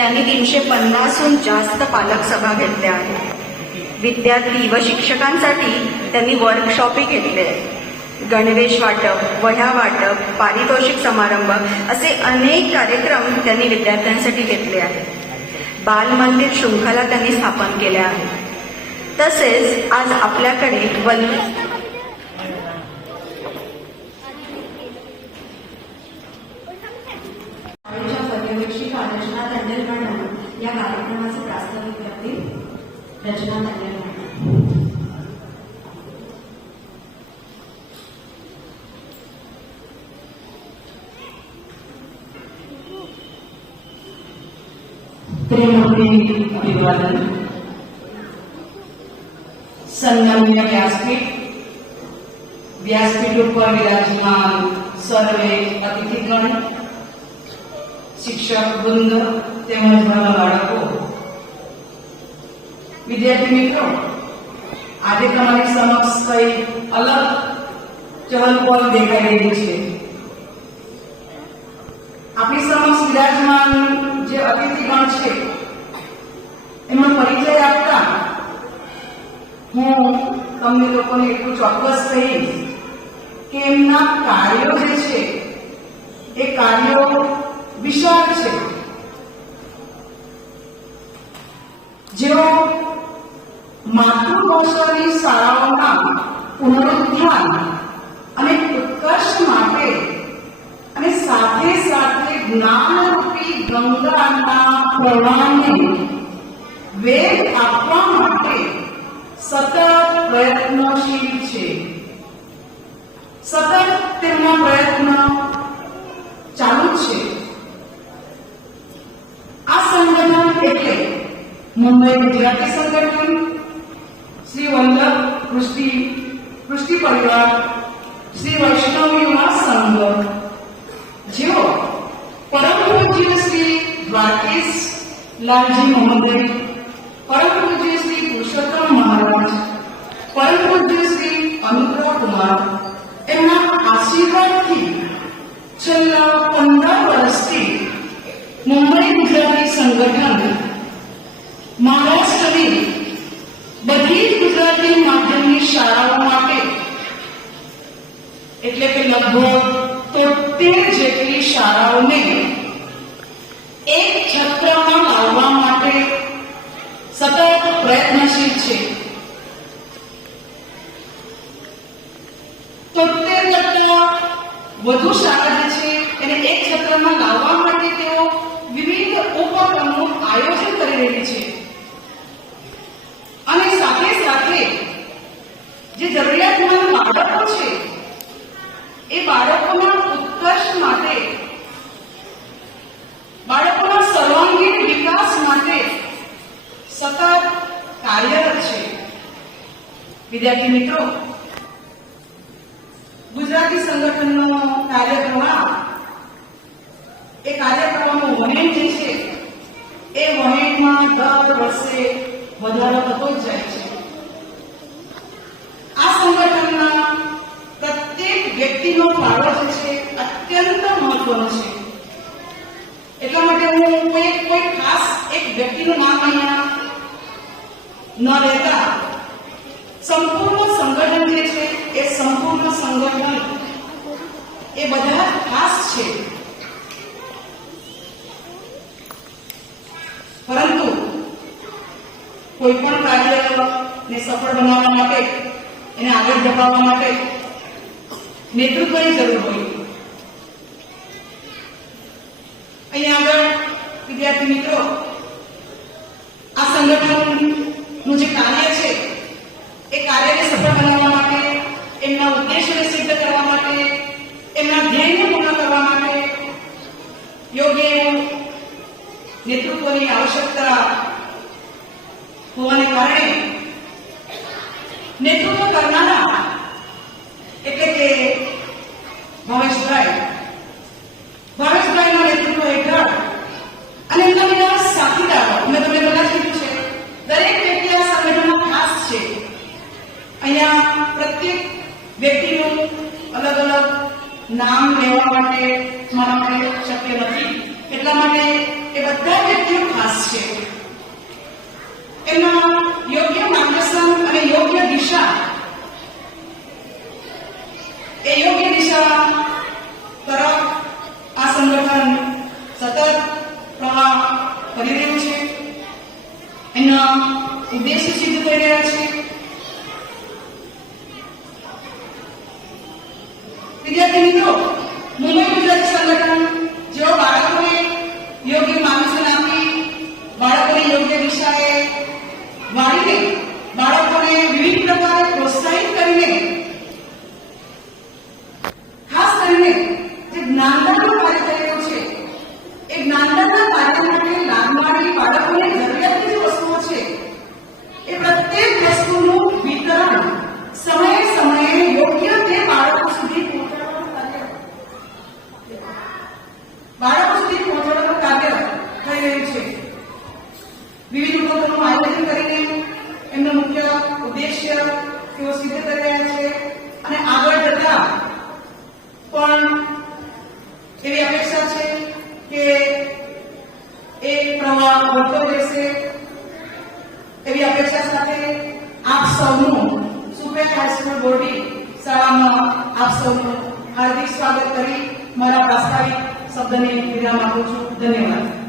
त्यांनी तीनशे पन्नासहून जास्त पालक सभा घेतल्या. आहेत विद्यार्थी व शिक्षकांसाठी त्यांनी वर्कशॉपही घेतले. आहेत गणवेश वाटप वह्या वाटप पारितोषिक समारंभ असे अनेक कार्यक्रम त्यांनी विद्यार्थ्यांसाठी घेतले आहेत. बालमंदिर शृंखला त्यांनी स्थापन केल्या आहेत. तसेच आज आपल्याकडे वन આજના કાર્યક્રમમાં છે પ્રાસ્તવિક વ્યક્તિ રચના ઉપર વિરાજમાન સર્વે અતિથિગણ શિક્ષક વૃંદ તેમજ નાના બાળકો. વિદ્યાર્થી મિત્રો, આજે તમારી સમક્ષ કઈ અલગ ચહલપહલ દેખાઈ રહી છે. આપણી સમક્ષ વિરાજમાન જે અતિથિગણ છે એમનો પરિચય આપતા હું તમને લોકોને એટલું ચોક્કસ કહીશ કે એમના કાર્યો જે છે, એ કાર્યો વિશાળ છે. જેઓ માતૃભાષાની શાળાઓના પુનરુત્થાન અને ઉત્કર્ષ માટે અને સાથે સાથે જ્ઞાનરૂપી ગંગાના પ્રવાહને વેગ આપવા માટે સતત પ્રયત્નશીલ છે. સતત તેમના પ્રયત્ન ચાલુ છે આ સંગઠન એટલે મુંબઈ ગુજરાતી સંગઠન શ્રી વલ્લભ કૃષ્ટિ કૃષ્ટિ પરિવાર, શ્રી વૈષ્ણવ યુવા સંઘ. જેઓ પરમ પૂજ્ય શ્રી દ્વારકેશ લાલજી મહોદય પરમ પૂજ્ય શ્રી પુરુષોત્તમ મહારાજ, પરમ પૂજ્ય શ્રી અનુગ્રહ કુમાર, એમના આશીર્વાદથી છેલ્લા પંદર વર્ષથી મુંબઈ ગુજરાતી સંગઠન મહારાષ્ટ્રની બધી ગુજરાતી માધ્યમની શાળાઓ માટે, એટલે કે લગભગ તોતેર જેટલી શાળાઓને એક છત્રમાં લાવવા માટે સતત પ્રયત્નશીલ છે. તોતેર કરતા વધુ શાળા જે છે, એને એક છત્રમાં લાવવા માટે તેઓ વિવિધ ઉપક્રમનું આયોજન કરી રહી છે અને સાથે સાથે જે જરૂરિયાતમંદ બાળકો છે, એ બાળકોના ઉત્કર્ષ માટે, બાળકોના સર્વાંગીણ વિકાસ માટે સતત કાર્યરત છે. વિદ્યાર્થી મિત્રો, ગુજરાતી સંગઠનનો કાર્યક્રમ એ કાર્યક્રમનો વહેણ જે છે, એ વહેણમાં દર વર્ષે વધારો થતો જ જાય છે. સંગઠનના પ્રત્યેક વ્યક્તિનો ફાળો જે છે, અત્યંત મહત્વનો છે. એટલા માટે હું કોઈ કોઈ ખાસ એક વ્યક્તિનું નામ અહીંયા ન લેતા. સંપૂર્ણ સંગઠન જે છે, એ સંપૂર્ણ સંગઠન એ બધા ખાસ છે. પરંતુ કોઈ પણ કાર્યને સફળ બનાવવા માટે એને આગળ ધપાવવા માટે નેતૃત્વની જરૂર હોય. અહીંયા આગળ, વિદ્યાર્થી મિત્રો, આ સંગઠનનું જે કાર્ય છે, એ કાર્યને સફળ બનાવવા માટે, એમના ઉદ્દેશોને સિદ્ધ કરવા માટે, એમના ધ્યેયને પૂર્ણ કરવા માટે યોગ્ય એવું નેતૃત્વની આવશ્યકતા હોવાને કારણે નેતૃત્વ કરનારા. એટલે કે ભવેશભાઈ. ભાવેશભાઈના નેતૃત્વ હેઠળ અને એમના બધા સાથીદારો મેં તમને બધા કીધું છે, દરેક વ્યક્તિ આ સંગઠનમાં ખાસ છે. અહીંયા પ્રત્યેક વ્યક્તિનું અલગ અલગ નામ લેવા માટે મારા માટે શક્ય નથી. એટલા માટે એ બધા વ્યક્તિઓ ખાસ છે એમના યોગ્ય માર્ગદર્શન અને યોગ્ય દિશા. એ યોગ્ય દિશા તરફ આ સંગઠન સતત પ્રવાહ કરી રહ્યું છે. એના ઉદ્દેશ્ય સિદ્ધ કરી રહ્યા છે. વિદ્યાર્થી મિત્રો, મુંબઈ ગુજરાત સંગઠન જેઓ બાળકોને યોગ્ય માર્ગદર્શન આપી બાળકોને યોગ્ય દિશાએ વધતો રહેશે એવી અપેક્ષા સાથે આપ સૌનું સુપેટ હાઈસ્કૂલ બોર્ડી શાળામાં આપ સૌનું હાર્દિક સ્વાગત કરી મારા પ્રાસ્તાવિક શબ્દને વિરામ આપું છું. ધન્યવાદ.